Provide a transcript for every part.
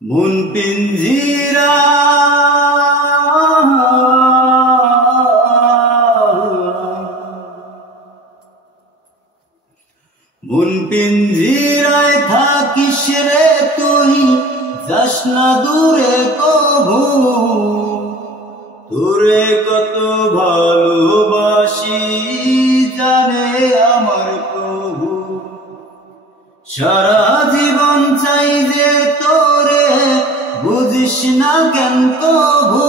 মন পিঞ্জিরা মন পিঞ্জিরায় থাকিস রে তুই, যাস না দূরে কভু। তোরে কত ভালোবাসি জানে আমার প্রভু। সারা জীবন চাই যে তোরে, বুঝিস না কেন কভু।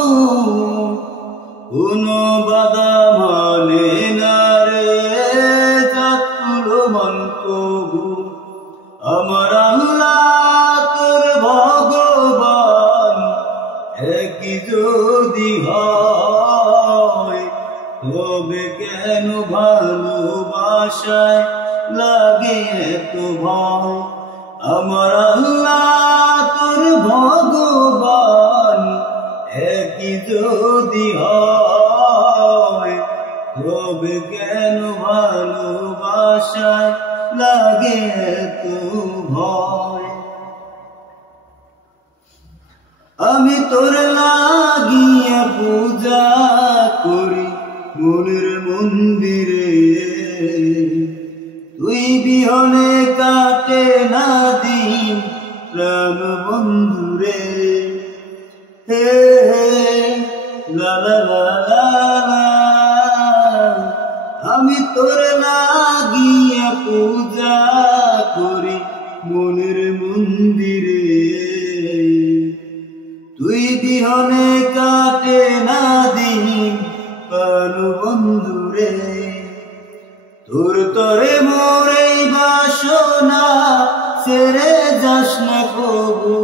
কোনো বাধা মানে না রে জাতুলো মন কভু। আমার আল্লাহ তোর ভগবান একই যদি হয়, তবে কেন ভালোবাসায় লাগে এত ভয়। আমার আল্লাহ তোর ভগবান একই যদি হয়, তবে কেন ভালোবাসায় লাগে এত ভয়। আমি তোর লাগিয়া পূজা করি মনের মন্দিরে, তুই বিহনে কাটে না দিন প্রাণ বন্ধুরে। হে লা লা লা লা, আমি তোর লাগিয়া পূজা করি মনের মন্দিরে, তুই বিহনে কাটে না দিন প্রাণ বন্ধুরে। তোর তরে মোরে বাসনা ছেড়ে যাস না কবু।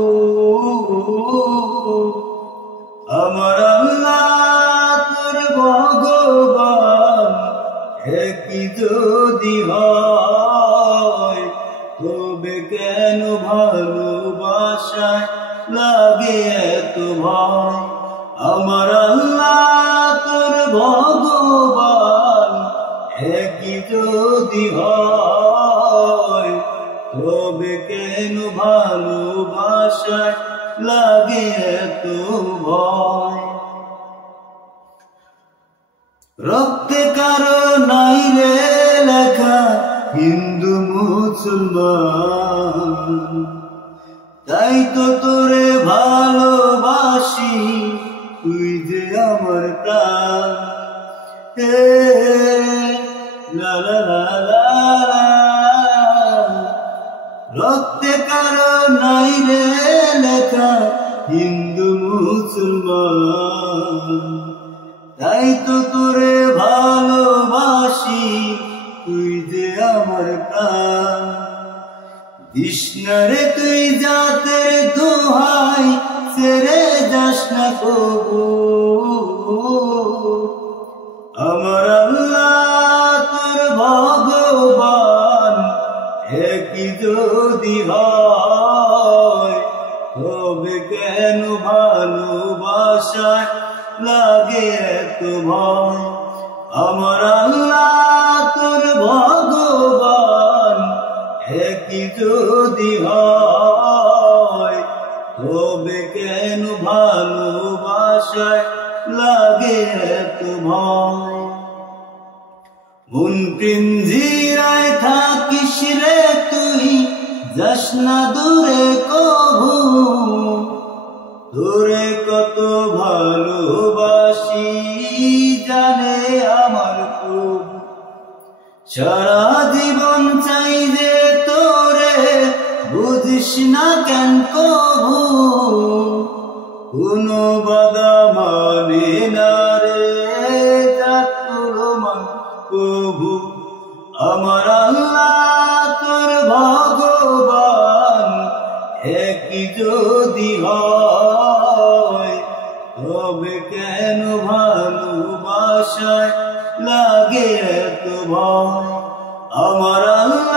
আমার আল্লাহ তোর ভগবান একই যদি হয়, তবে কেন ভালোবাসায় লাগে এত ভয়। আমার আল্লাহ তোর ভগবান একই যদি হয়, তবে কেন ভালোবাসায় লাগে এত ভয়। রক্তে কারো নাই রে লেখা হিন্দু মুসলমান, তাই তো তোরে ভালোবাসি তুই যে আমার প্রাণ। হে লা লা লা লা, রক্তে কারো নাই রে লেখা হিন্দু মুসলমান, তাই তো তোরে ভালোবাসি তুই যে আমার প্রাণ। দিস না রে তুই জাতের দোহাই, ছেড়ে যাস না কবু। আমার আল্লাহ তোর ভগবান একই যদি হয়, তবে কেন ভালোবাসায় লাগে এত ভয়। আমার আল্লাহ তোর ভগবান একই যদি হয়, তবে কেন ভালোবাসায় লাগে এত ভয়। মন পিঞ্জিরায় থাকিস রে তুই, যাস না দূরে কভু। তোরে কত ভালোবাসি জানে আমার প্রভু। সারা জীবন চাই যে তোরে, বুঝিস না কেন কভু। কোনো বাধা মানে না রে জাতুলো মন কভু। আমার আল্লাহ তোর ভগবান একই যদি হয়, তবে কেন ভালোবাসায় লাগে এত ভয়। আমার আল্লাহ